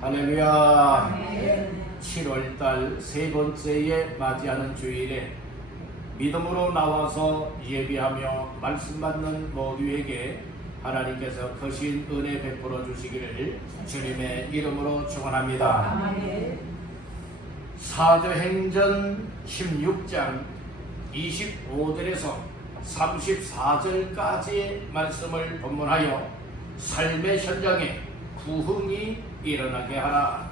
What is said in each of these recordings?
할렐루야. 7월달 세 번째에 맞이하는 주일에 믿음으로 나와서 예배하며 말씀 받는 모두에게 하나님께서 크신 은혜 베풀어 주시기를 주님의 이름으로 축원합니다. 사도행전 16장 25절에서 34절까지의 말씀을 본문하여 삶의 현장에 부흥이 일어나게 하라,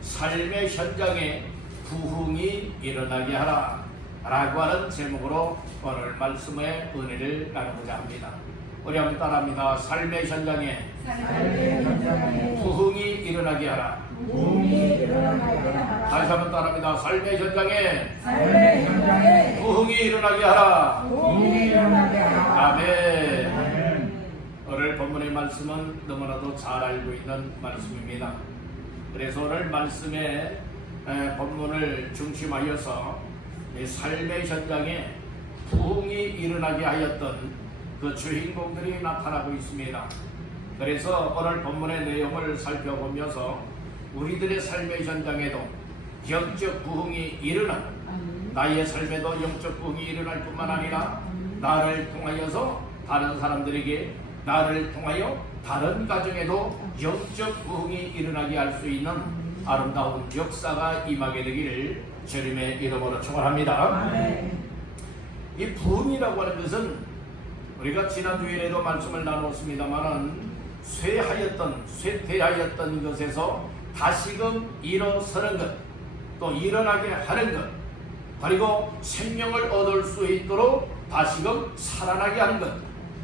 삶의 현장에 부흥이 일어나게 하라 라고 하는 제목으로 오늘 말씀의 은혜를 나누고자 합니다. 우리 한번 따라합니다. 삶의 현장에 부흥이 일어나게 하라. 다시 한번 따라합니다. 삶의 현장에 부흥이 일어나게 하라. 아멘. 오늘 본문의 말씀은 너무나도 잘 알고 있는 말씀입니다. 그래서 오늘 말씀의 본문을 중심하여서 삶의 현장에 부흥이 일어나게 하였던 그 주인공들이 나타나고 있습니다. 그래서 오늘 본문의 내용을 살펴보면서 우리들의 삶의 현장에도 영적 부흥이 일어나고 나의 삶에도 영적 부흥이 일어날 뿐만 아니라 나를 통하여서 다른 사람들에게, 나를 통하여 다른 가정에도 영적 부흥이 일어나게 할 수 있는 아름다운 역사가 임하게 되기를 주님의 이름으로 축원합니다. 이 부흥이라고 하는 것은 우리가 지난 주일에도 말씀을 나눴습니다만은 쇠퇴하였던 것에서 다시금 일어서는 것, 또 일어나게 하는 것, 그리고 생명을 얻을 수 있도록 다시금 살아나게 하는 것,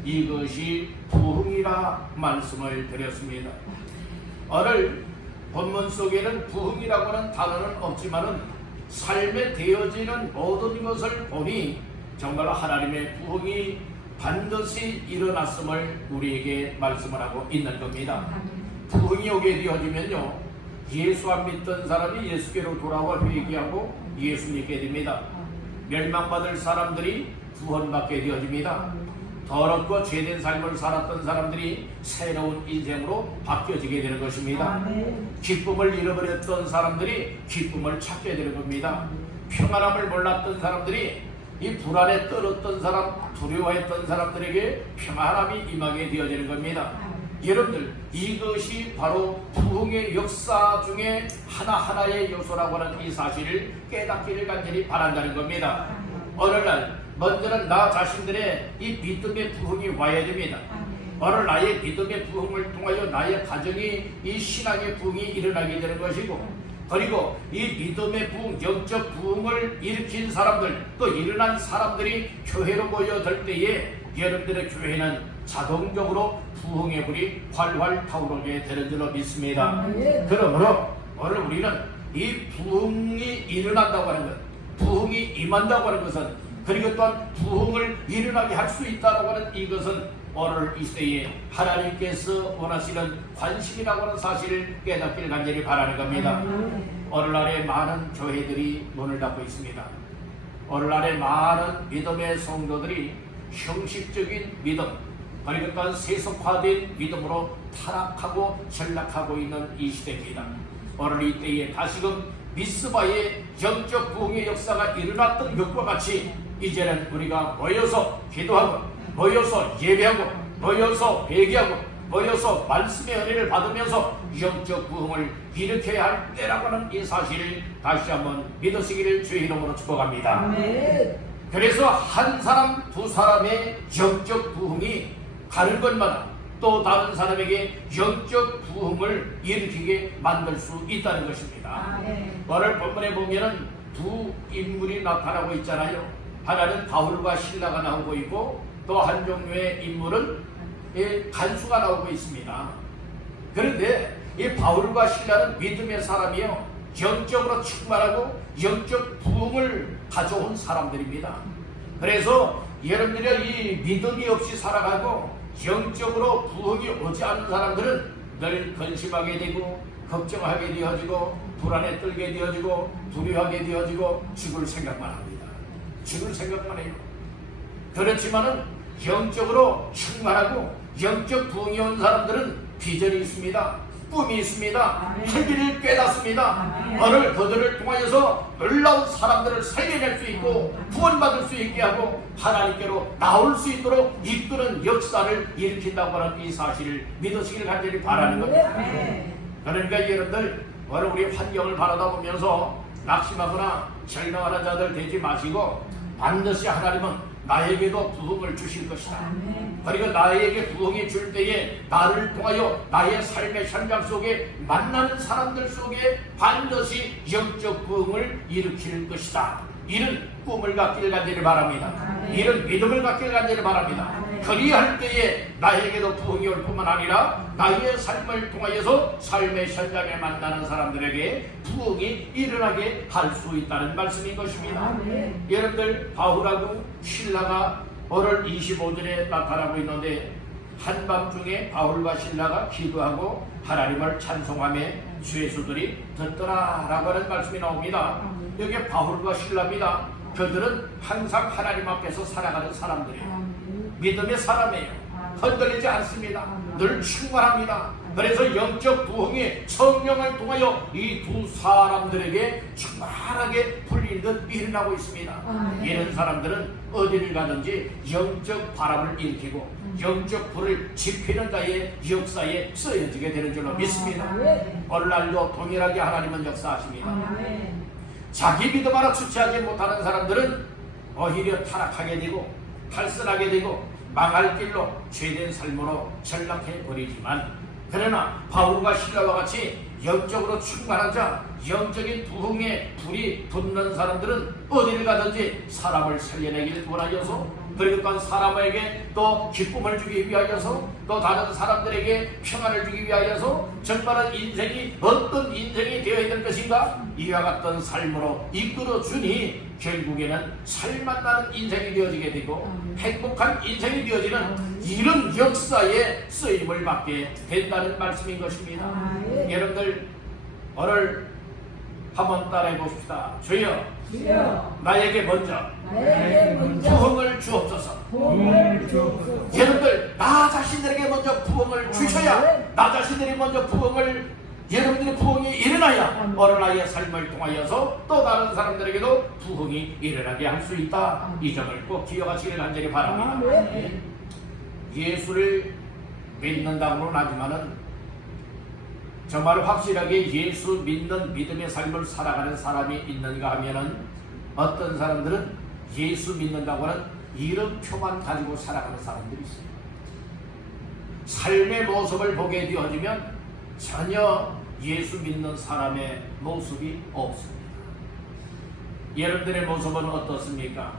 이것이 부흥이라 말씀을 드렸습니다. 오늘 본문 속에는 부흥이라고 하는 단어는 없지만은 삶에 되어지는 모든 것을 보니 정말 하나님의 부흥이 반드시 일어났음을 우리에게 말씀을 하고 있는 겁니다. 부흥이 오게 되어지면요, 예수 안 믿던 사람이 예수께로 돌아와 회개하고 예수 믿게 됩니다. 멸망받을 사람들이 구원받게 되어집니다. 더럽고 죄된 삶을 살았던 사람들이 새로운 인생으로 바뀌어지게 되는 것입니다. 기쁨을 잃어버렸던 사람들이 기쁨을 찾게 되는 겁니다. 평안함을 몰랐던 사람들이 이 불안에 떨었던 사람, 두려워했던 사람들에게 평안함이 임하게 되어지는 겁니다. 여러분들, 이것이 바로 부흥의 역사 중에 하나하나의 요소라고 하는 이 사실을 깨닫기를 간절히 바란다는 겁니다. 오늘날 먼저는 나 자신들의 이 믿음의 부흥이 와야 됩니다. 오늘 나의 믿음의 부흥을 통하여 나의 가정이 이 신앙의 부흥이 일어나게 되는 것이고, 그리고 이 믿음의 부흥, 영적 부흥을 일으킨 사람들, 또 일어난 사람들이 교회로 모여들 때에 여러분들의 교회는 자동적으로 부흥의 불이 활활 타오르게 되는 줄로 믿습니다. 그러므로 오늘 우리는 이 부흥이 일어난다고 하는 것, 부흥이 임한다고 하는 것은, 그리고 또한 부흥을 일어나게 할 수 있다고 하는 이것은 오늘 이 시대에 하나님께서 원하시는 관심이라고 하는 사실을 깨닫기를 간절히 바라는 겁니다. 오늘날에 많은 교회들이 문을 닫고 있습니다. 오늘날에 많은 믿음의 성도들이 형식적인 믿음, 그리고 또한 세속화된 믿음으로 타락하고 전락하고 있는 이 시대입니다. 오늘 이 때에 다시금 미스바의 영적 부흥의 역사가 일어났던 것과 같이 이제는 우리가 모여서 기도하고, 모여서 예배하고, 모여서 회개하고, 모여서 말씀의 은혜를 받으면서 영적 부흥을 일으켜야 할 때라고 하는 이 사실을 다시 한번 믿으시기를 주의 이름으로 축복합니다. 그래서 한 사람, 두 사람의 영적 부흥이 가는 것마다 또 다른 사람에게 영적 부흥을 일으키게 만들 수 있다는 것입니다. 오늘 본문에 보면은 두 인물이 나타나고 있잖아요. 하나는 바울과 실라가 나오고 있고, 또 한 종류의 인물은 간수가 나오고 있습니다. 그런데 이 바울과 실라는 믿음의 사람이요, 영적으로 충만하고 영적 부흥을 가져온 사람들입니다. 그래서 여러분들이 이 믿음이 없이 살아가고 영적으로 부흥이 오지 않는 사람들은 늘 근심하게 되고 걱정하게 되어지고 불안에 떨게 되어지고 두려워하게 되어지고 죽을 생각만 합니다. 죽을 생각만 해요. 그렇지만은 영적으로 충만하고 영적 부흥이 온 사람들은 비전이 있습니다. 꿈이 있습니다. 아멘. 진리를 깨닫습니다. 아멘. 오늘 그들을 통하여서 놀라운 사람들을 살려낼 수 있고 구원받을 수 있게 하고 하나님께로 나올 수 있도록 이끄는 역사를 일으킨다고 하는 이 사실을 믿으시길 간절히 바라는 겁니다. 아멘. 그러니까 여러분들 오늘 우리 환경을 바라다 보면서 낙심하거나 절망하는 자들 되지 마시고 반드시 하나님은 나에게도 부흥을 주실 것이다. 아멘. 그리고 나에게 부흥이 줄 때에 나를 통하여 나의 삶의 현장 속에 만나는 사람들 속에 반드시 영적 부흥을 일으킬 것이다. 이런 꿈을 갖기를 간절히 바랍니다. 아멘. 이런 믿음을 갖기를 간절히 바랍니다. 아멘. 그리할 때에 나에게도 부흥이 올 뿐만 아니라 나의 삶을 통하여서 삶의 현장에 만나는 사람들에게 부흥이 일어나게 할 수 있다는 말씀인 것입니다. 아멘. 여러분들 바울하고 신라가 오늘 25절에 나타나고 있는데 한밤중에 바울과 신라가 기도하고 하나님을 찬송하며 죄수들이 듣더라 라고 하는 말씀이 나옵니다. 여기 바울과 신라입니다. 그들은 항상 하나님 앞에서 살아가는 사람들이에요. 믿음의 사람이에요. 흔들리지 않습니다. 늘 충만합니다. 그래서 영적 부흥이 성령을 통하여 이 두 사람들에게 충만하게 풀린 듯 일어나고 있습니다. 이런 사람들은 어디를 가든지 영적 바람을 일으키고 영적 불을 지피는 자의 역사에 쓰여지게 되는 줄로 믿습니다. 오늘날도 동일하게 하나님은 역사하십니다. 자기 믿음 하나 주체하지 못하는 사람들은 오히려 타락하게 되고 탈선하게 되고 망할 길로 죄된 삶으로 전락해 버리지만, 그러나 바울과 신라와 같이 영적으로 충만한 자, 영적인 부흥에 불이 붙는 사람들은 어디를 가든지 사람을 살려내길 원하여서, 그리고 또 사람에게 또 기쁨을 주기 위하여서, 또 다른 사람들에게 평안을 주기 위하여서 정말은 인생이 어떤 인생이 되어야 될 것인가, 이와 같은 삶으로 이끌어 주니 결국에는 살만 나는 인생이 되어지게 되고 행복한 인생이 되어지는 이런 역사에 쓰임을 받게 된다는 말씀인 것입니다. 여러분들 오늘 한번 따라해 봅시다. 주여, 나에게 먼저 부흥을 주옵소서. 여러분들 나 자신들에게 먼저 부흥을 주셔야, 나 자신들이 먼저 부흥을, 여러분들의 부흥이 일어나야 어느 나의 삶을 통하여서 또 다른 사람들에게도 부흥이 일어나게 할 수 있다. 이 점을 꼭 기억하시길 간절히 바랍니다. 예수를 믿는다고는 하지만은 정말 확실하게 예수 믿는 믿음의 삶을 살아가는 사람이 있는가 하면은, 어떤 사람들은 예수 믿는다고는 이름표만 가지고 살아가는 사람들이 있어요. 삶의 모습을 보게 되어지면 전혀 예수 믿는 사람의 모습이 없습니다. 여러분들의 모습은 어떻습니까?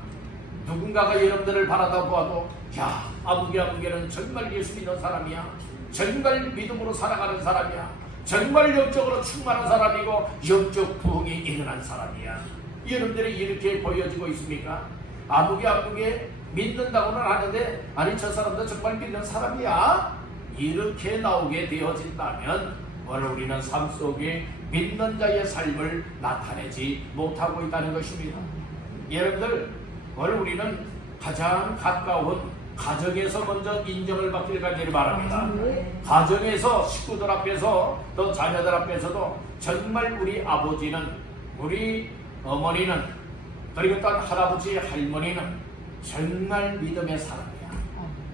누군가가 여러분들을 바라다 보아도 야, 아무개는 정말 예수 믿는 사람이야, 정말 믿음으로 살아가는 사람이야, 정말 영적으로 충만한 사람이고 영적 부흥이 일어난 사람이야. 여러분들이 이렇게 보여지고 있습니까? 아무개 믿는다고는 하는데 아니 저 사람도 정말 믿는 사람이야, 이렇게 나오게 되어진다면 오늘 우리는 삶 속에 믿는 자의 삶을 나타내지 못하고 있다는 것입니다. 여러분들 오늘 우리는 가장 가까운 가정에서 먼저 인정을 받기를 간절히 바랍니다. 가정에서 식구들 앞에서 또 자녀들 앞에서도 정말 우리 아버지는, 우리 어머니는, 그리고 또 할아버지 할머니는 정말 믿음의 사람이야,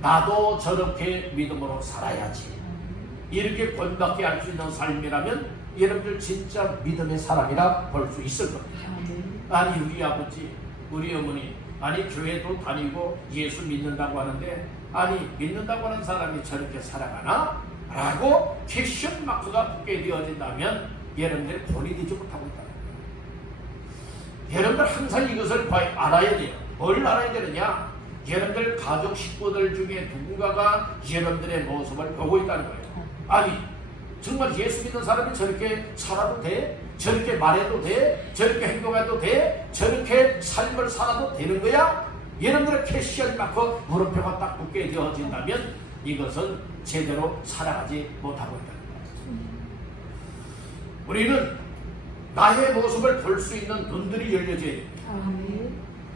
나도 저렇게 믿음으로 살아야지, 이렇게 본받게 할 수 있는 삶이라면 여러분들 진짜 믿음의 사람이라 볼 수 있을 겁니다. 아니 우리 아버지, 우리 어머니, 아니 교회도 다니고 예수 믿는다고 하는데 아니 믿는다고 하는 사람이 저렇게 살아가나? 라고 퀘션 마크가 붙게 되어진다면 여러분들이 본이 되지 못하고 있다는 거예요. 여러분들 항상 이것을 알아야 돼요. 뭘 알아야 되느냐? 여러분들 가족 식구들 중에 누군가가 여러분들의 모습을 보고 있다는 거예요. 아니 정말 예수 믿는 사람이 저렇게 살아도 돼? 저렇게 말해도 돼? 저렇게 행동해도 돼? 저렇게 삶을 살아도 되는 거야? 여러분들의 캐시언 마크 물음표가 딱 붙게 되어진다면 이것은 제대로 살아가지 못하고 있다는 거예요. 우리는 나의 모습을 볼 수 있는 눈들이 열려져야 됩니다.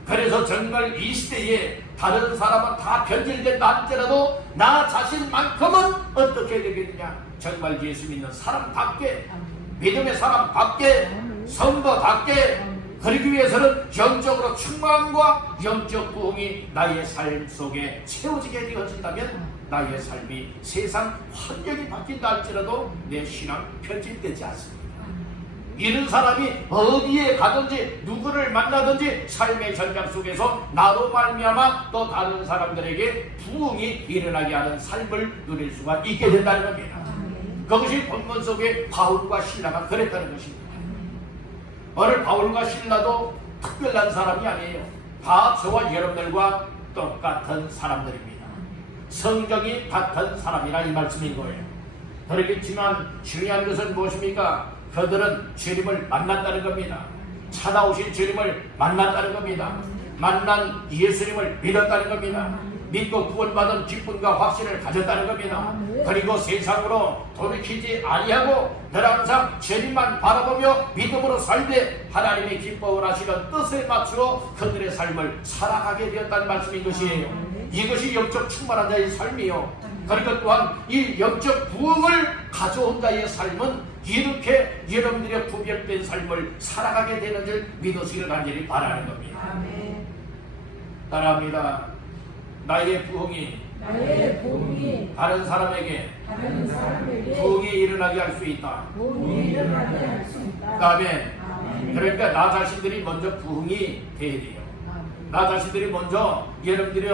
그래서 정말 이 시대에 다른 사람은 다 변질된다 할지라도 나 자신만큼은 어떻게 되겠느냐, 정말 예수 믿는 사람답게, 믿음의 사람답게, 성도답게 그러기 위해서는 영적으로 충만과 영적 부흥이 나의 삶 속에 채워지게 되어진다면 나의 삶이 세상 환경이 바뀐다 할지라도 내 신앙 편집되지 않습니다. 이런 사람이 어디에 가든지 누구를 만나든지 삶의 전장 속에서 나로 말미암아 또 다른 사람들에게 부흥이 일어나게 하는 삶을 누릴 수가 있게 된다는 겁니다. 그것이 본문 속에 바울과 신라가 그랬다는 것입니다. 오늘 바울과 신라도 특별한 사람이 아니에요. 다 저와 여러분들과 똑같은 사람들입니다. 성격이 같은 사람이라 이 말씀인 거예요. 그렇겠지만 중요한 것은 무엇입니까? 그들은 주님을 만났다는 겁니다. 찾아오신 주님을 만났다는 겁니다. 만난 예수님을 믿었다는 겁니다. 믿고 구원받은 기쁨과 확신을 가졌다는 겁니다. 그리고 세상으로 돌이키지 아니하고 늘 항상 주님만 바라보며 믿음으로 살되 하나님의 기뻐을 하시는 뜻에 맞추어 그들의 삶을 살아가게 되었다는 말씀인 것이에요. 이것이 영적 충만한 자의 삶이요. 그리고 또한 이 영적 부흥을 가져온 자의 삶은 이렇게 여러분들의 구별된 삶을 살아가게 되는 줄 믿으시길 간절히 바라는 겁니다. 따라합니다. 나의 부흥이 다른 사람에게 부흥이 일어나게 할 수 있다. 아멘. 그러니까 나 자신들이 먼저 부흥이 돼야 돼요. 나 자신들이 먼저 여러분들이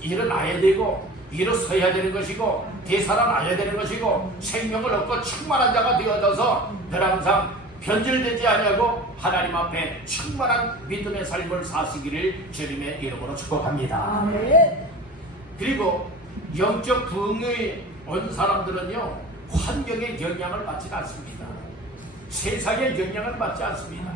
일어나야 되고 일어서야 되는 것이고 되살아나야 되는 것이고 생명을 얻고 충만한 자가 되어져서 늘 항상 변질되지 아니하고 하나님 앞에 충만한 믿음의 삶을 사시기를 주님의 이름으로 축복합니다. 그리고 영적 부흥에 온 사람들은요, 환경의 영향을 받지 않습니다. 세상의 영향을 받지 않습니다.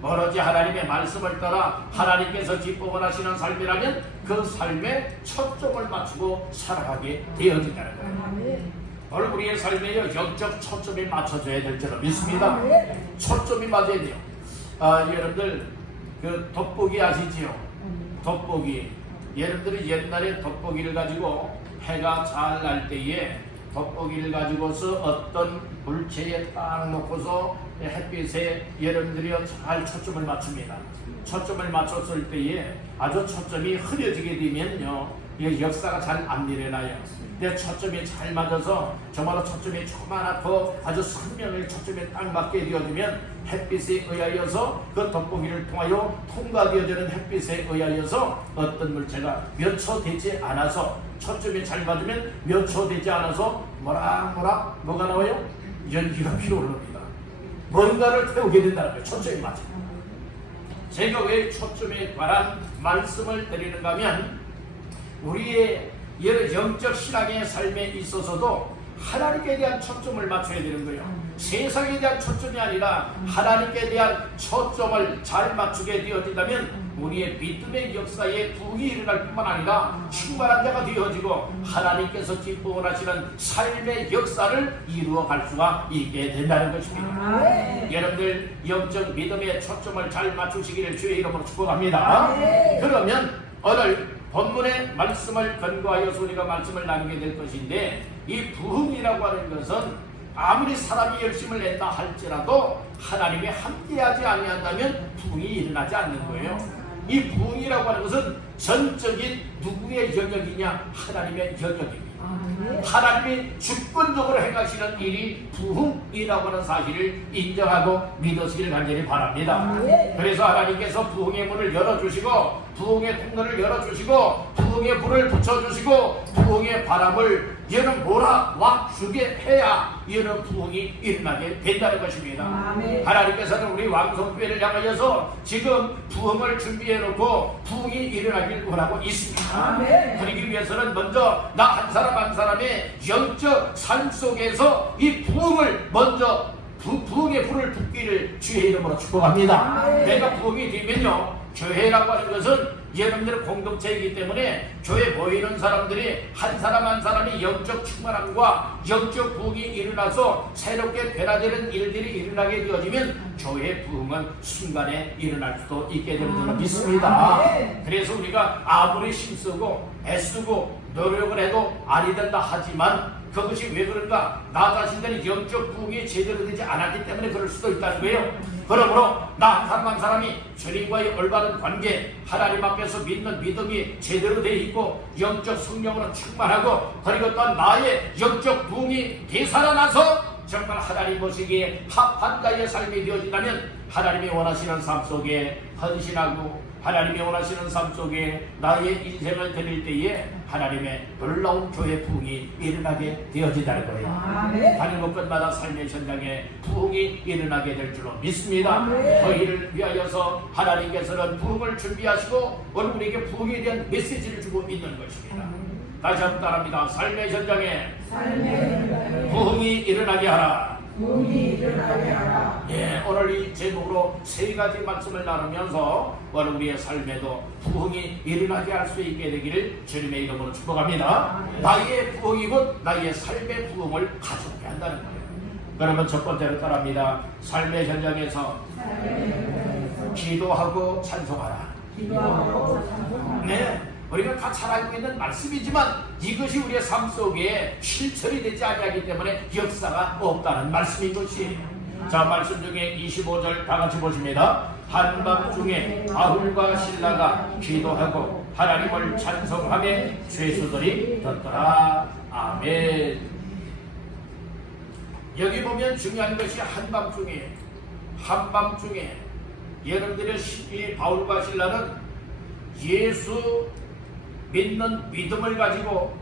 오로지 하나님의 말씀을 따라 하나님께서 기뻐 하시는 삶이라면 그 삶에 초점을 맞추고 살아가게 되어진다는 거예요. 오늘 우리의 삶에 영적 초점이 맞춰져야 될 줄로 믿습니다. 초점이 맞아야 돼요. 여러분들 그 돋보기 아시지요? 돋보기. 여러분들이 옛날에 돋보기를 가지고 해가 잘 날 때에 돋보기를 가지고서 어떤 물체에 딱 놓고서 햇빛에 여러분들이 잘 초점을 맞춥니다. 초점을 맞췄을 때에 아주 초점이 흐려지게 되면요, 이 역사가 잘 안 일어나요. 내 초점이 잘 맞아서 정말로 초점이 조그맣고 아주 선명하게 초점에 딱 맞게 되어지면 햇빛에 의하여서 그 돋보기를 통하여 통과되어지는 햇빛에 의하여서 어떤 물체가 몇 초 되지 않아서 초점이 잘 맞으면 몇 초 되지 않아서 뭐라 뭐가 나와요? 연기가 피어오릅니다. 뭔가를 태우게 된다는 거예요. 초점이 맞아요. 제가 왜 초점에 관한 말씀을 드리는가 하면 우리의 여러 영적 신앙의 삶에 있어서도 하나님께 대한 초점을 맞춰야 되는 거예요. 세상에 대한 초점이 아니라 하나님께 대한 초점을 잘 맞추게 되어진다면 우리의 믿음의 역사에 부흥이 일어날 뿐만 아니라 충만한 자가 되어지고 하나님께서 기뻐하시는 삶의 역사를 이루어갈 수가 있게 된다는 것입니다. 여러분들 영적 믿음의 초점을 잘 맞추시기를 주의 이름으로 축복합니다. 그러면 오늘 본문의 말씀을 근거하여서 우리가 말씀을 나누게 될 것인데, 이 부흥이라고 하는 것은 아무리 사람이 열심을 낸다 할지라도 하나님이 함께하지 아니한다면 부흥이 일어나지 않는 거예요. 이 부흥이라고 하는 것은 전적인 누구의 영역이냐? 하나님의 영역입니다. 하나님이 주권적으로 행하시는 일이 부흥이라고 하는 사실을 인정하고 믿으시길 간절히 바랍니다. 그래서 하나님께서 부흥의 문을 열어주시고 부흥의 통로를 열어주시고 부흥의 불을 붙여주시고 부흥의 바람을 얘는 몰아와 주게 해야 얘는 부흥이 일어나게 된다는 것입니다. 하나님께서는 우리 왕성교회를 향하여서 지금 부흥을 준비해놓고 부흥이 일어나길 원하고 있습니다. 그러기 위해서는 먼저 나 한 사람 한 사람의 영적 삶 속에서 이 부흥을 먼저 부흥의 불을 붙기를 주의 이름으로 축복합니다. 내가 부흥이 되면요, 교회라고 하는 것은 여러분들의 공동체이기 때문에 교회 모이는 사람들이 한 사람 한 사람이 영적 충만함과 영적 부흥이 일어나서 새롭게 변화되는 일들이 일어나게 되어지면 교회 부흥은 순간에 일어날 수도 있게 되는 줄로 믿습니다. 그래서 우리가 아무리 힘쓰고 애쓰고 노력을 해도 아니 된다 하지만 그것이 왜 그런가? 나 자신들이 영적 부흥이 제대로 되지 않았기 때문에 그럴 수도 있다는 거예요. 그러므로 나 한 사람 한 사람이 주님과의 올바른 관계, 하나님 앞에서 믿는 믿음이 제대로 되어 있고 영적 성령으로 충만하고 그리고 또한 나의 영적 부흥이 되살아나서 정말 하나님 보시기에 합한 자의 삶이 되어진다면 하나님이 원하시는 삶 속에 헌신하고 하나님이 원하시는 삶 속에 나의 인생을 드릴 때에 하나님의 놀라운 교회 부흥이 일어나게 되어진다는 거예요. 가는 곳곳마다 삶의 현장에 부흥이 일어나게 될 줄로 믿습니다. 저희를 위하여서 하나님께서는 부흥을 준비하시고 오늘 우리에게 부흥에 대한 메시지를 주고 있는 것입니다. 다시 한번 따라합니다. 삶의 현장에 부흥이 일어나게 하라. 예, 오늘 이 제목으로 세 가지 말씀을 나누면서 오늘 우리의 삶에도 부흥이 일어나게 할 수 있게 되기를 주님의 이름으로 축복합니다. 나의 부흥이 곧 나의 삶의 부흥을 가져오게 한다는 거예요. 그러면 첫 번째로 따라합니다. 삶의 현장에서 기도하고 찬송하라. 네, 우리가 다 잘 알고 있는 말씀이지만 이것이 우리의 삶 속에 실천이 되지 않기 때문에 역사가 없다는 말씀인 것이에요. 자, 말씀 중에 25절 다 같이 보십니다. 한밤중에 바울과 실라가 기도하고 하나님을 찬송하며 죄수들이 듣더라. 아멘. 여기 보면 중요한 것이 한밤중에 여러분들의 이 바울과 실라는 예수 믿는 믿음을 가지고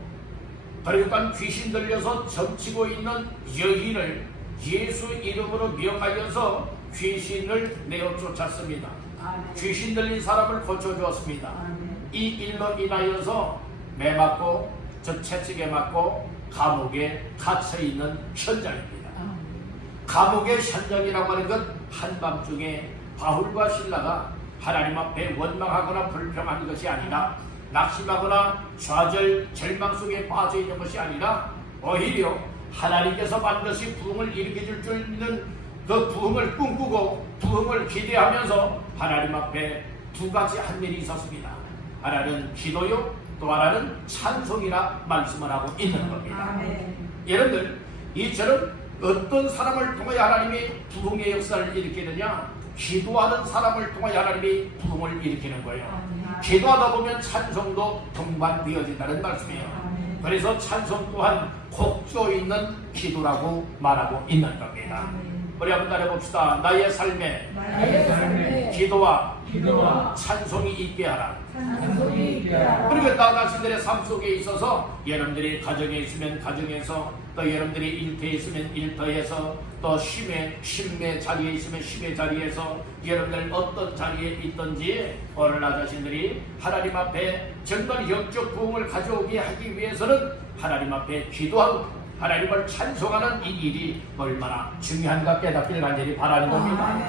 그러니까 귀신 들려서 점치고 있는 여인을 예수 이름으로 명하여서 귀신을 내어 쫓았습니다. 귀신 들린 사람을 고쳐주었습니다. 이 일로 인하여서 매 맞고 채찍에 맞고 감옥에 갇혀있는 현장입니다. 감옥의 현장이라고 하는 것 한밤중에 바울과 실라가 하나님 앞에 원망하거나 불평하는 것이 아니라 낙심하거나 좌절, 절망 속에 빠져있는 것이 아니라 오히려 하나님께서 반드시 부흥을 일으켜 줄 있는 그 부흥을 꿈꾸고 부흥을 기대하면서 하나님 앞에 두 가지 한 일이 있었습니다. 하나는 기도요, 또 하나는 찬송이라 말씀을 하고 있는 겁니다. 여러분들, 이처럼 어떤 사람을 통해 하나님이 부흥의 역사를 일으키느냐? 기도하는 사람을 통해 하나님이 부흥을 일으키는 거예요. 기도하다 보면 찬송도 동반되어진다는 말씀이에요. 그래서 찬송 또한 곡조 있는 기도라고 말하고 있는 겁니다. 우리 한번 따라해봅시다. 나의 삶에 기도와 찬송이 있게 하라. 그리고 나 자신들의 삶 속에 있어서 여러분들이 가정에 있으면 가정에서 또 여러분들이 일터에 있으면 일터에서 또 쉼의 자리에 있으면 쉼의 자리에서 여러분들 어떤 자리에 있든지 오늘 나 자신들이 하나님 앞에 정말 영적 부흥을 가져오게 하기 위해서는 하나님 앞에 기도하고 하나님을 찬송하는 이 일이 얼마나 중요한가 깨닫기를 간절히 바라는 겁니다.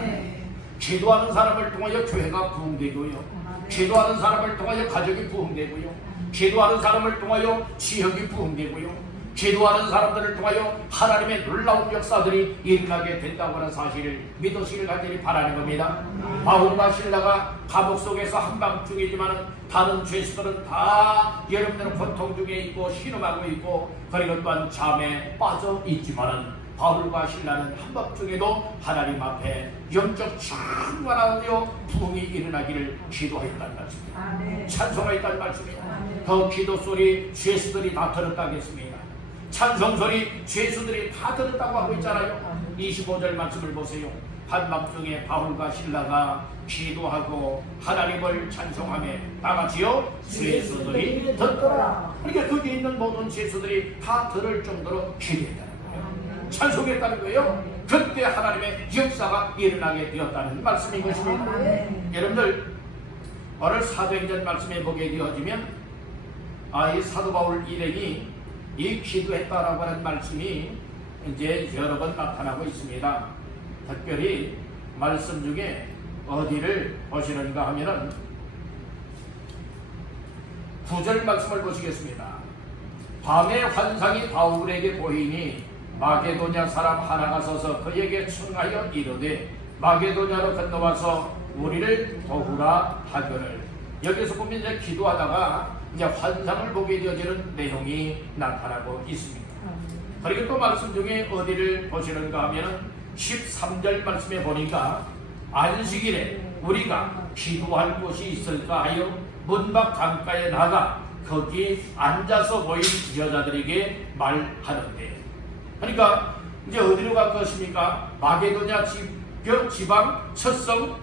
기도하는 사람을 통하여 교회가 부흥되고요, 기도하는 사람을 통하여 가족이 부흥되고요, 기도하는 사람을 통하여 지역이 부흥되고요, 기도하는 사람들을 통하여 하나님의 놀라운 역사들이 일어나게 된다고 하는 사실을 믿으시길 간절히 바라는 겁니다. 바울과 실라가 감옥 속에서 한밤중이지만 다른 죄수들은 다 여러분들은 고통 중에 있고 신음하고 있고 그리고 또한 잠에 빠져 있지만은 바울과 신라는 한밤중에도 하나님 앞에 영적 충만하여 부흥이 일어나기를 기도했다는 말씀입니다. 찬송했다는 말씀입니다. 그 기도 소리 죄수들이 다 들었다고 했습니다. 찬송 소리 죄수들이 다 들었다고 하고 있잖아요. 25절 말씀을 보세요. 한밤중에 바울과 실라가 기도하고 하나님을 찬송하며 다같이요 죄수들이 듣더라. 그러니까 거기 있는 모든 죄수들이 다 들을 정도로 기도했다는 거예요. 찬송했다는 거예요. 그때 하나님의 역사가 일어나게 되었다는 말씀인 것입니다. 여러분들 오늘 사도행전 말씀에 보게 되어지면 이 사도 바울 일행이 이 기도했다라고 하는 말씀이 이제 여러 번 나타나고 있습니다. 특별히 말씀 중에 어디를 보시는가 하면은 9절 말씀을 보시겠습니다. 밤에 환상이 바울에게 보이니 마게도냐 사람 하나가 서서 그에게 청하여 이르되 마게도냐로 건너와서 우리를 도우라 하거늘. 여기서 보면 이제 기도하다가 이제 환상을 보게 되어지는 내용이 나타나고 있습니다. 그리고 또 말씀 중에 어디를 보시는가 하면은 13절 말씀에 보니까 안식일에 우리가 기도할 곳이 있을까 하여 문밖 강가에 나가 거기 앉아서 보인 여자들에게 말하는데, 그러니까 이제 어디로 갈 것입니까? 마게도냐 지방 첫성,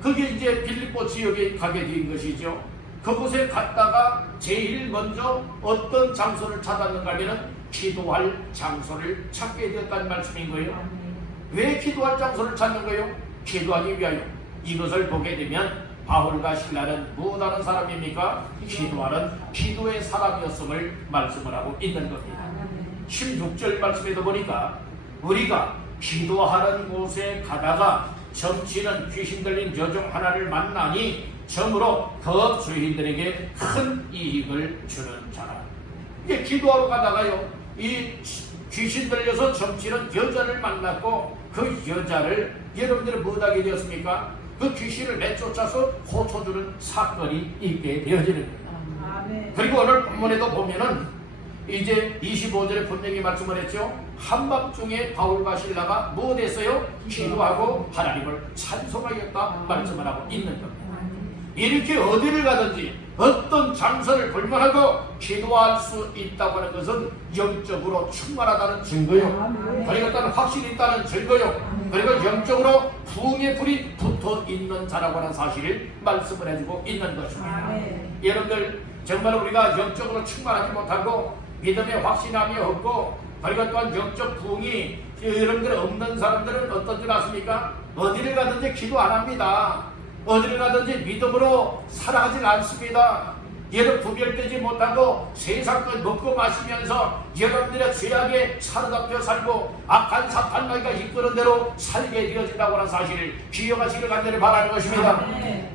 그게 이제 빌립보 지역에 가게 된 것이죠. 그곳에 갔다가 제일 먼저 어떤 장소를 찾았는가 하면은 기도할 장소를 찾게 되었다는 말씀인 거예요. 왜 기도할 장소를 찾는 거예요? 기도하기 위하여. 이것을 보게 되면 바울과 실라는 무엇하는 사람입니까? 기도하는 기도의 사람이었음을 말씀을 하고 있는 겁니다. 16절 말씀에도 보니까 우리가 기도하는 곳에 가다가 점치는 귀신 들린 여종 하나를 만나니 점으로 그 주인들에게 큰 이익을 주는 자라. 이게 기도하러 가다가요, 이 귀신 들려서 점치는 여자를 만났고 그 여자를 여러분들은 무엇하게 되었습니까? 그 귀신을 내쫓아서 고쳐주는 사건이 있게 되어지는 거예요. 그리고 오늘 본문에도 보면은 이제 25절에 분명히 말씀을 했죠. 한밤중에 바울과 실라가 무엇했어요? 기도하고 하나님을 찬송하였다 말씀을 하고 있는 겁니다. 이렇게 어디를 가든지 어떤 장소를 불문하고 기도할 수 있다고 하는 것은 영적으로 충만하다는 증거요. 그리고 또한 확신이 있다는 증거요. 그리고 영적으로 부흥의 불이 붙어 있는 자라고 하는 사실을 말씀을 해주고 있는 것입니다. 여러분들 정말 우리가 영적으로 충만하지 못하고 믿음의 확신함이 없고 그리고 또한 영적 부흥이 여러분들 없는 사람들은 어떤 줄 아십니까? 어디를 가든지 기도 안 합니다. 어디를 가든지 믿음으로 살아가지 않습니다. 여러분 구별되지 못하고 세상 것 먹고 마시면서 여러분들의 죄악에 사로잡혀 살고 악한 사탄마귀가 이끄는 대로 살게 되어진다고 하는 사실을 기억하시길 간절히 바라는 것입니다.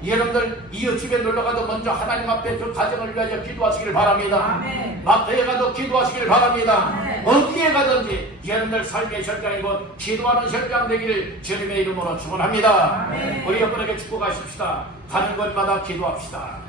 여러분들 이웃집에 놀러가도 먼저 하나님 앞에 그 가정을 위하여 기도하시길 바랍니다. 마트에 가도 기도하시길 바랍니다. 어디에 가든지 여러분들 삶의 현장인 곳 기도하는 현장 되기를 주님의 이름으로 축원합니다. 우리 여러분에게 축복하십시다. 가는 곳마다 기도합시다.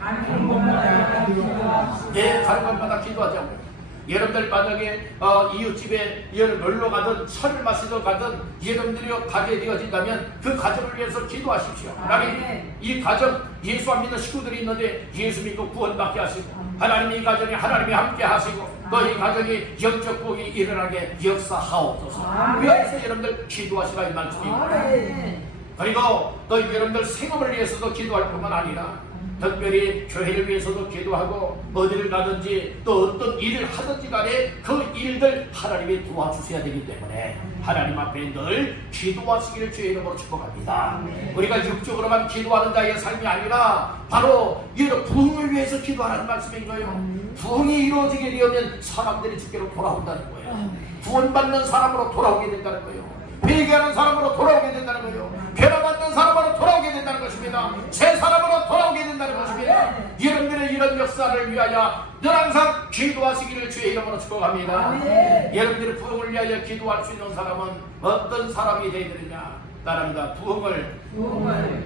예, 가는 곳마다 기도하자고요. 여러분들 만약에 이웃집에 놀러 가든 차를 마시러 가든 여러분들이 가게 되어진다면 그 가정을 위해서 기도하십시오. 하나님, 이 가정 예수 안 믿는 식구들이 있는데 예수 믿고 구원받게 하시고 하나님 이 가정에 하나님이 함께 하시고 또 이 가정이 영적 복이 일어나게 역사하옵소서. 위해서 여러분들 기도하시라 이 말씀입니다. 그리고 또 여러분들 생업을 위해서도 기도할 뿐만 아니라 특별히 교회를 위해서도 기도하고 어디를 가든지 또 어떤 일을 하든지 간에 그 일들 하나님이 도와주셔야 되기 때문에 하나님 앞에 늘 기도하시기를 주의 이름으로 축복합니다. 우리가 육적으로만 기도하는 자의 삶이 아니라 바로 이런 부흥을 위해서 기도하라는 말씀인 거예요. 부흥이 이루어지게 되면 사람들이 주께로 돌아온다는 거예요. 구원받는 사람으로 돌아오게 된다는 거예요. 회개하는 사람으로 돌아오게 된다는 거예요. 괴로워하는 사람으로 돌아오게 된다는 것입니다. 새 사람으로 돌아오게 된다는 것입니다. 여러분들의 이런 역사를 위하여 늘 항상 기도하시기를 주의 이름으로 축복합니다. 여러분들의 부흥을 위하여 기도할 수 있는 사람은 어떤 사람이 되어야 되느냐? 따릅니다. 부흥을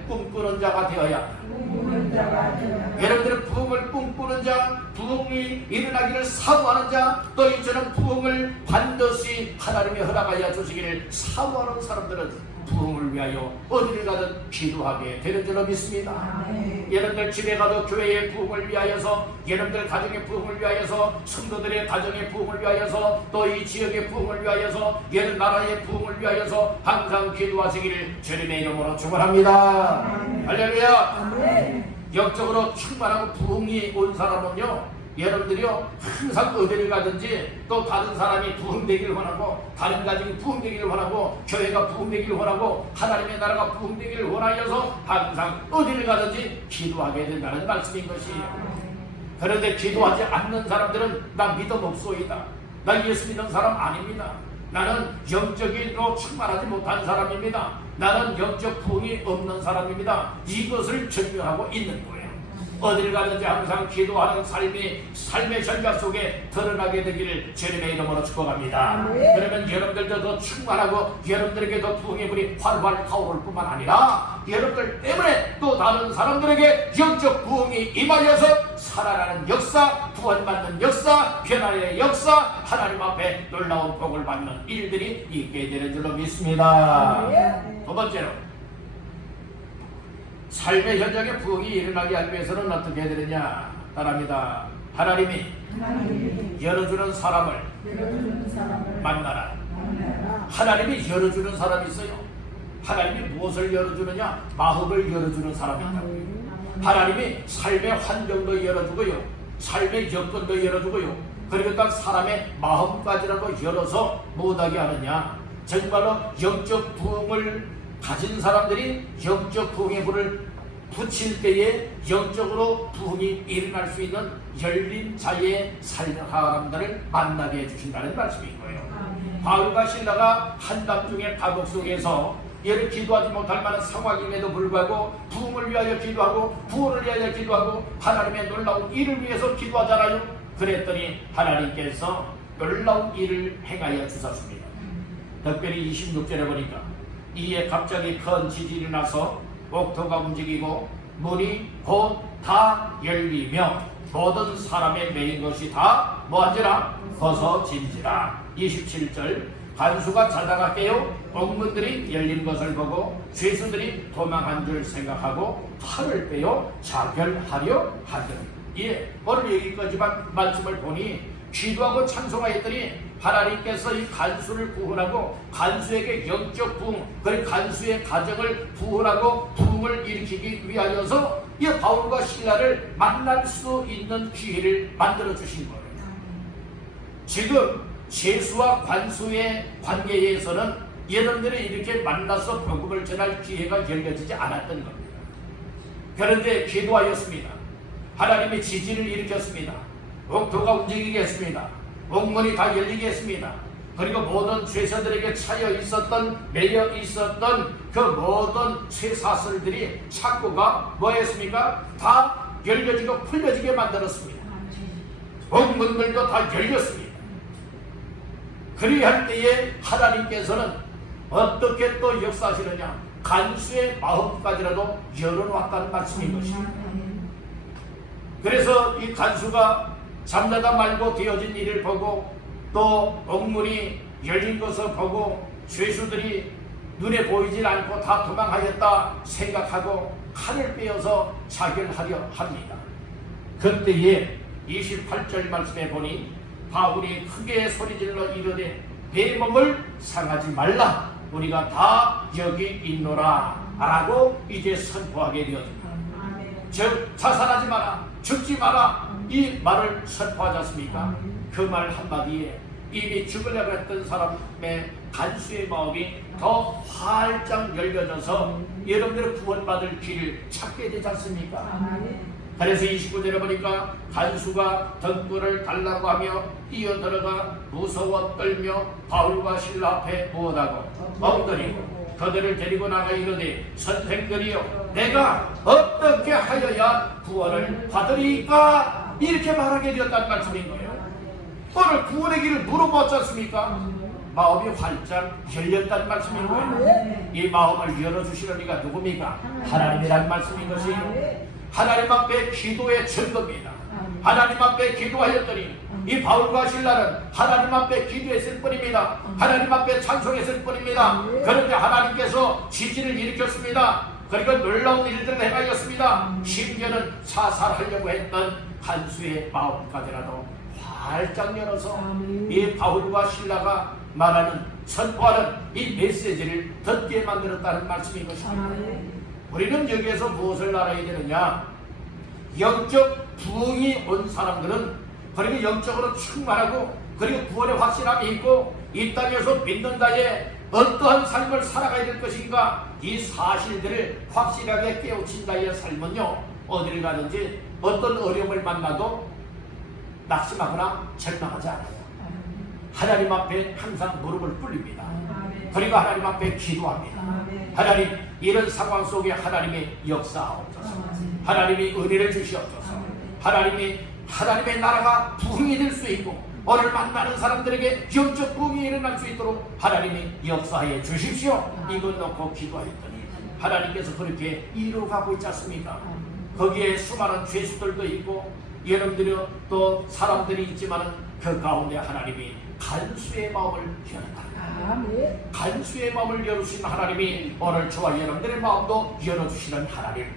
꿈꾸는 자가 되어야 합니다. 여러분들은 부흥을 꿈꾸는 자, 부흥이 일어나기를 사모하는 자, 또 이처럼 부흥을 반드시 하나님이 허락하여 주시기를 사모하는 사람들은 부흥을 위하여 어디를 가든 기도하게 되는 줄로 믿습니다. 여러분들 집에 가도 교회의 부흥을 위하여서, 여러분들 가정의 부흥을 위하여서, 성도들의 가정의 부흥을 위하여서, 또 이 지역의 부흥을 위하여서, 여러 나라의 부흥을 위하여서 항상 기도하시기를 주님의 이름으로 축원합니다. 할렐루야. 영적으로 충만하고 부흥이 온 사람은요, 여러분들이요 항상 어디를 가든지 또 다른 사람이 부흥되기를 원하고 다른 가정이 부흥되기를 원하고 교회가 부흥되기를 원하고 하나님의 나라가 부흥되기를 원하여서 항상 어디를 가든지 기도하게 된다는 말씀인 것이에요. 그런데 기도하지 않는 사람들은 나 믿음 없소이다, 나 예수 믿는 사람 아닙니다, 나는 영적으로 충만하지 못한 사람입니다, 나는 영적 부흥이 없는 사람입니다, 이것을 증명하고 있는 거예요. 어딜 가든지 항상 기도하는 삶의 전략 속에 드러나게 되기를 주님의 이름으로 축복합니다. 그러면 여러분들도 더 충만하고 여러분들에게도 부흥의 불이 활활 타오를 뿐만 아니라 여러분들 때문에 또 다른 사람들에게 영적 부흥이 임하여서 살아나는 역사, 구원받는 역사, 변화의 역사, 하나님 앞에 놀라운 복을 받는 일들이 있게 되는 줄로 믿습니다. 두 번째로, 삶의 현장에 부흥이 일어나게 하기 위해서는 어떻게 해야 되느냐? 따라합니다. 하나님이 열어주는 사람을 만나라. 하나님이 열어주는 사람이 있어요. 하나님이 무엇을 열어주느냐? 마음을 열어주는 사람이 있다고요. 하나님이 삶의 환경도 열어주고요, 삶의 여건도 열어주고요, 그리고 딱 사람의 마음까지라도 열어서 못하게 하느냐? 정말로 영적 부흥을 가진 사람들이 영적 부흥의 불을 붙일 때에 영적으로 부흥이 일어날 수 있는 열린 자의 사람들을 만나게 해주신다는 말씀인 거예요. 바울과 실라가 한밤중에 감옥 속에서 예를 기도하지 못할 만한 상황임에도 불구하고 부흥을 위하여 기도하고 구원을 위하여 기도하고 하나님의 놀라운 일을 위해서 기도하잖아요. 그랬더니 하나님께서 놀라운 일을 행하여 주셨습니다. 특별히 26절에 보니까 이에 갑자기 큰 지진이 나서 옥토가 움직이고 문이 곧 다 열리며 모든 사람의 매인 것이 다 뭐한지라 벗어진지라. 27절 간수가 자다가 깨어 옥문들이 열린 것을 보고 죄수들이 도망한 줄 생각하고 칼을 빼어 자결하려 하더니. 예, 오늘 여기까지만 말씀을 보니 기도하고 찬송하였더니 하나님께서 이 간수를 구원하고 간수에게 영적 부흥, 그리고 간수의 가정을 구원하고 부흥을 일으키기 위하여서 이 바울과 실라를 만날 수 있는 기회를 만들어 주신 거예요. 지금 죄수와 관수의 관계에서는 여러분들이 이렇게 만나서 복음을 전할 기회가 열려지지 않았던 겁니다. 그런데 기도하였습니다. 하나님이 지진을 일으켰습니다. 옥토가 움직이게 했습니다. 옥문이 다 열리게 했습니다. 그리고 모든 죄수들에게 차여 있었던, 매여 있었던 그 모든 쇠사슬들이 착고가 뭐였습니까? 다 열려지고 풀려지게 만들었습니다. 옥문들도 다 열렸습니다. 그리할 때에 하나님께서는 어떻게 또 역사하시느냐? 간수의 마음까지라도 열어놓았다는 말씀인 것입니다. 그래서 이 간수가 잠자다 말고 되어진 일을 보고 또 옥문이 열린 것을 보고 죄수들이 눈에 보이질 않고 다 도망하였다 생각하고 칼을 빼어서 자결하려 합니다. 그때에 28절 말씀에 보니 바울이 크게 소리질러 이르되 내 몸을 상하지 말라, 우리가 다 여기 있노라 라고 이제 선포하게 되었습니다. 즉 자살하지 마라, 죽지 마라, 이 말을 선포하지 않습니까? 그 말 한마디에 이미 죽으려고 했던 사람의 간수의 마음이 더 활짝 열려져서 여러분들의 구원받을 길을 찾게 되지 않습니까? 그래서 29절에 보니까 간수가 등불을 달라고 하며 뛰어들어가 무서워 떨며 바울과 실라 앞에 부어다고 엎드리고 그들을 데리고 나가 이르되 선생들이여 내가 어떻게 하여야 구원을 받으리까? 이렇게 말하게 되었다는 말씀인 거예요. 오늘 구원의 길을 물어보았지 않습니까? 마음이 활짝 열렸다는 말씀인 거예요. 이 마음을 열어주시는 이가 누굽니까? 하나님이라는 말씀인 것이에요. 하나님 앞에 기도의 증거입니다. 하나님 앞에 기도하였더니 이 바울과 실라는 하나님 앞에 기도했을 뿐입니다. 하나님 앞에 찬송했을 뿐입니다. 그런데 하나님께서 지진을 일으켰습니다. 그리고 놀라운 일들을 행하였습니다. 심지어는 사살하려고 했던 간수의 마음까지라도 활짝 열어서 이 바울과 실라가 말하는, 선포하는 이 메시지를 듣게 만들었다는 말씀인 것입니다. 우리는 여기에서 무엇을 알아야 되느냐? 영적 부흥이 온 사람들은, 그리고 영적으로 충만하고 그리고 구원의 확신함이 있고 이 땅에서 믿는 자의 어떠한 삶을 살아가야 될 것인가, 이 사실들을 확실하게 깨우친 자의 삶은요, 어디를 가든지 어떤 어려움을 만나도 낙심하거나 절망하지 않아요. 하나님 앞에 항상 무릎을 꿇립니다. 그리고 하나님 앞에 기도합니다. 하나님, 이런 상황 속에 하나님의 역사하옵소서. 하나님이 은혜를 주시옵소서. 하나님의 나라가 부흥이 될 수 있고 오늘 만나는 사람들에게 영적 부흥이 일어날 수 있도록 하나님이 역사해 주십시오. 이걸 놓고 기도하였더니 하나님께서 그렇게 이루어가고 있지 않습니까? 거기에 수많은 죄수들도 있고 여러분들이 또 사람들이 있지만 그 가운데 하나님이 간수의 마음을 열었다. 간수의 마음을 열어주신 하나님이 오늘 저와 여러분들의 마음도 열어주시는 하나님,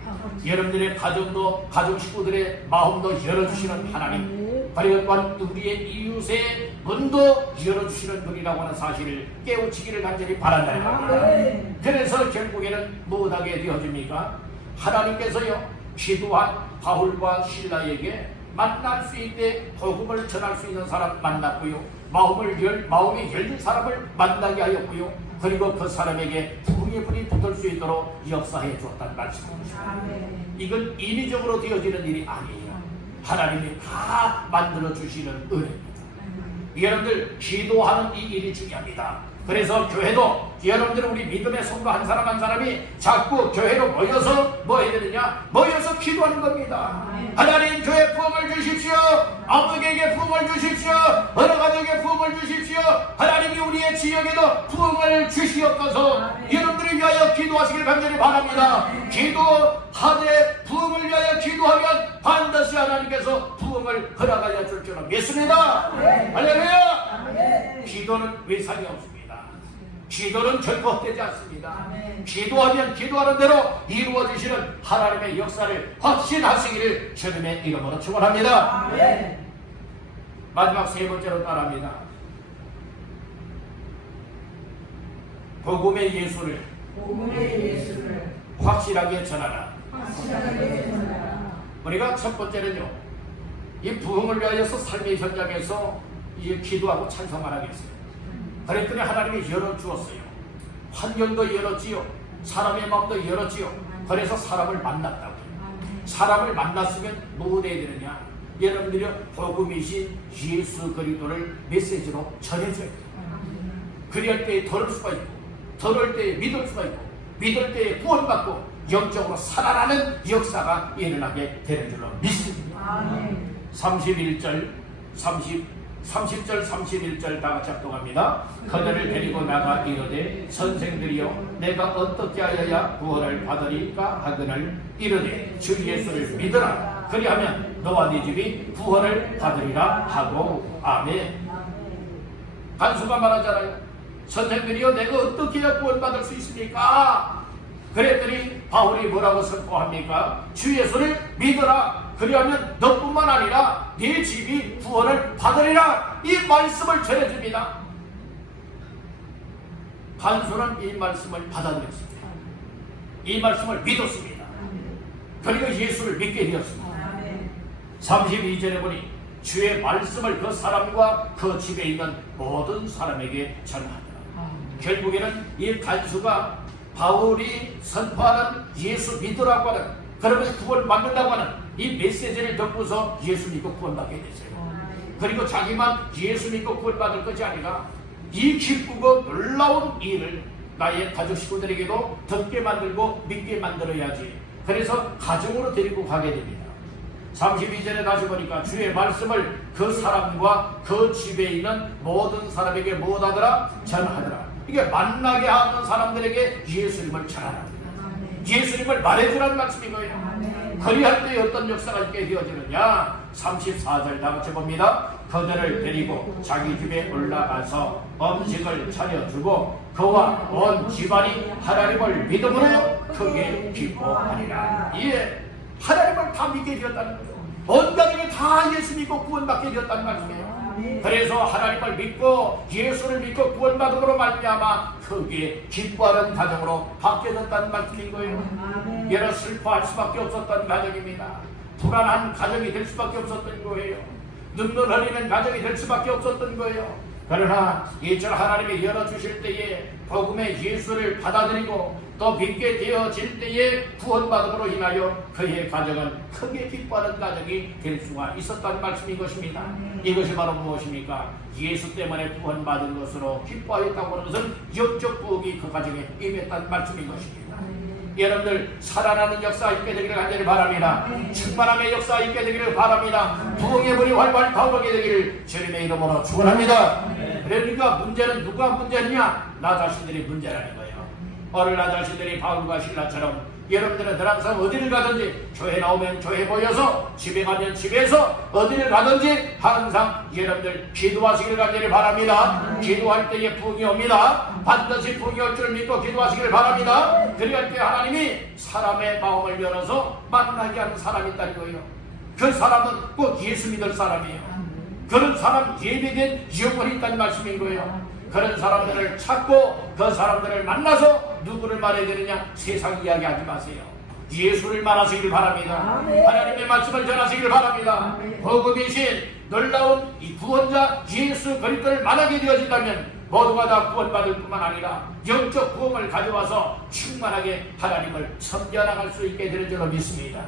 여러분들의 가정도 가정 식구들의 마음도 열어주시는 하나님, 그리고 또한 우리의 이웃의 문도 열어주시는 분이라고 하는 사실을 깨우치기를 간절히 바란다는 겁니다. 그래서 결국에는 무엇하게 되어집니까? 하나님께서요 기도한 바울과 실라에게 만날 수 있게 복음을 전할 수 있는 사람 만났고요, 마음이 열린 사람을 만나게 하였고요, 그리고 그 사람에게 부흥의 불이 붙을 수 있도록 역사해 주었다는 말씀입니다. 이건 인위적으로 되어지는 일이 아니에요. 하나님이 다 만들어 주시는 은혜입니다. 여러분들 기도하는 이 일이 중요합니다. 그래서 교회도 여러분들 우리 믿음의 성도 한 사람 한 사람이 자꾸 교회로 모여서 뭐 해야 되느냐? 모여서 기도하는 겁니다. 하나님 교회 부흥을 주십시오. 아무에게 부흥을 주십시오. 어느 가정에 부흥을 주십시오. 하나님이 우리의 지역에도 부흥을 주시옵소서. 여러분들을 위하여 기도하시길 간절히 바랍니다. 기도하되 부흥을 위하여 기도하면 반드시 하나님께서 부흥을 허락하여 줄 줄은 믿습니다. 할렐루야. 기도는 외상이 없습니다. 기도는 결코 헛되지 않습니다. 기도하면 기도하는 대로 이루어지시는 하나님의 역사를 확신하시기를 주님의 이름으로 축원합니다. 마지막 세 번째로 따라합니다. 복음의 예수를 확실하게 전하라. 우리가 첫 번째는요, 이 부흥을 위하여서 삶의 현장에서 이 기도하고 찬송을 하겠어요. 그랬더니 하나님이 열어주었어요. 환경도 열었지요. 사람의 마음도 열었지요. 그래서 사람을 만났다고요. 사람을 만났으면 뭐 해야 되느냐? 여러분들이 복음이신 예수 그리스도를 메시지로 전해줘야 돼요. 그럴 때에 들을 수가 있고, 들을 때에 믿을 수가 있고, 믿을 때에 구원받고 영적으로 살아나는 역사가 일어나게 되는 줄로 믿습니다. 30절 31절 다 같이 합동합니다. 그들을 데리고 나가 이르되 선생들이여 내가 어떻게 하여야 구원을 받으리까 하거늘 이르되 주 예수를 믿으라. 그리하면 너와 네 집이 구원을 받으리라 하고. 아멘. 간수가 말하잖아요. 선생들이여 내가 어떻게 해야 구원받을 수 있습니까? 그랬더니 바울이 뭐라고 선포합니까? 주 예수를 믿어라. 그리하면 너뿐만 아니라 네 집이 구원을 받으리라. 이 말씀을 전해줍니다. 간수는 이 말씀을 받아들였습니다. 이 말씀을 믿었습니다. 그리고 예수를 믿게 되었습니다. 32절에 보니 주의 말씀을 그 사람과 그 집에 있는 모든 사람에게 전하더라. 결국에는 이 간수가 바울이 선포하는 예수 믿으라고 하는, 그러면 구원 받는다고 하는 이 메시지를 듣고서 예수 믿고 구원받게 됐어요. 그리고 자기만 예수 믿고 구원받을 것이 아니라 이 기쁘고 놀라운 일을 나의 가족 식구들에게도 듣게 만들고 믿게 만들어야지. 그래서 가정으로 데리고 가게 됩니다. 32절에 다시 보니까 주의 말씀을 그 사람과 그 집에 있는 모든 사람에게 무엇하더라? 전하더라. 이게 만나게 하는 사람들에게 예수님을 전하라. 예수님을 말해주라는 말씀인 거예요. 그리할 때 어떤 역사가 있게 되어지느냐? 34절 다 같이 봅니다. 그들을 데리고 자기 집에 올라가서 음식을 차려주고 그와 온 집안이 하나님을 믿음으로 크게 기뻐하리라. 예, 하나님을 다 믿게 되었다는 거예요. 온 가족이 다 예수 믿고 구원받게 되었다는 말씀이에요. 그래서 하나님을 믿고 예수를 믿고 구원받음으로 말미암아 크게 기뻐하는 가정으로 바뀌어졌다는 말씀인 거예요. 여러 슬퍼할 수밖에 없었던 가정입니다. 불안한 가정이 될 수밖에 없었던 거예요. 눈물 흘리는 가정이 될 수밖에 없었던 거예요. 그러나 이처럼 하나님이 열어주실 때에 복음의 예수를 받아들이고 또 믿게 되어질 때에 구원받음으로 인하여 그의 가정은 크게 기뻐하는 가정이 될 수가 있었다는 말씀인 것입니다. 이것이 바로 무엇입니까? 예수 때문에 구원받은 것으로 기뻐하였다고 하는 것은 영적 부흥이 그 가정에 임했다는 말씀인 것입니다. 여러분들 살아나는 역사 있게 되기를 간절히 바랍니다. 충만함의 역사 있게 되기를 바랍니다. 부흥의 불이 활발 타오르게 되기를 주님의 이름으로 축원합니다. 그러니까 문제는 누가 문제냐? 나 자신들이 문제라는 거예요. 오늘 나 자신들이 바울과 신라처럼 여러분들은 항상 어디를 가든지 교회 나오면 교회 모여서 집에 가면 집에서 어디를 가든지 항상 여러분들 기도하시기를 간절히 바랍니다. 기도할 때에 부흥이 옵니다. 반드시 부흥이 올 줄 믿고 기도하시기를 바랍니다. 그리할 때 하나님이 사람의 마음을 열어서 만나게 하는 사람이 있다는 거예요. 그 사람은 꼭 예수 믿을 사람이에요. 그런 사람 예비된 영혼이 있다는 말씀인 거예요. 그런 사람들을 찾고 그 사람들을 만나서 누구를 말해야 되느냐? 세상 이야기하지 마세요. 예수를 말하시길 바랍니다. 하나님의 말씀을 전하시길 바랍니다. 복음이신 놀라운 이 구원자 예수 그리스도를 만나게 되어진다면 모두가 다 구원받을 뿐만 아니라 영적 부흥을 가져와서 충만하게 하나님을 섬겨나갈 수 있게 되는 줄로 믿습니다.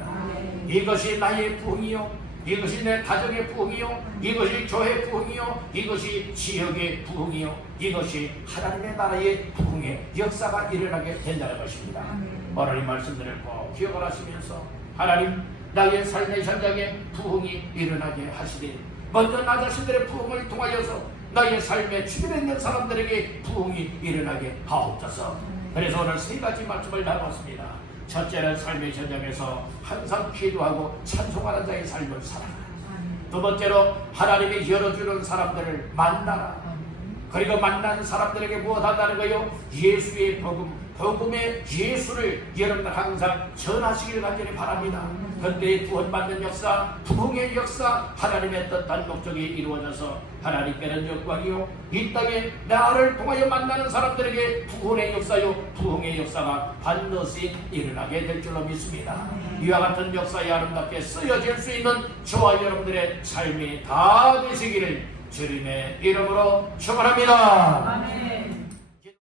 이것이 나의 부흥이요, 이것이 내 가정의 부흥이요, 이것이 교회 부흥이요, 이것이 지역의 부흥이요, 이것이 하나님의 나라의 부흥의 역사가 일어나게 된다는 것입니다. 오늘 이 말씀들을 꼭 기억을 하시면서 하나님 나의 삶의 현장에 부흥이 일어나게 하시되 먼저 나 자신들의 부흥을 통하여서 나의 삶에 주변에 있는 사람들에게 부흥이 일어나게 하옵소서. 그래서 오늘 세 가지 말씀을 나눴습니다. 첫째는 삶의 현장에서 항상 기도하고 찬송하는 자의 삶을 살아라. 두 번째로 하나님이 열어주는 사람들을 만나라. 그리고 만난 사람들에게 무엇 한다는 거요? 예수의 복음의 예수를 여러분들 항상 전하시기를 간절히 바랍니다. 그때 구원받는 역사, 부흥의 역사, 하나님의 뜻한 목적이 이루어져서 하나님께는 영광이요, 이 땅에 나를 통하여 만나는 사람들에게 구원의 역사요, 부흥의 역사가 반드시 일어나게 될 줄로 믿습니다. 이와 같은 역사에 아름답게 쓰여질 수 있는 저와 여러분들의 삶이 다 되시기를 주님의 이름으로 축원합니다.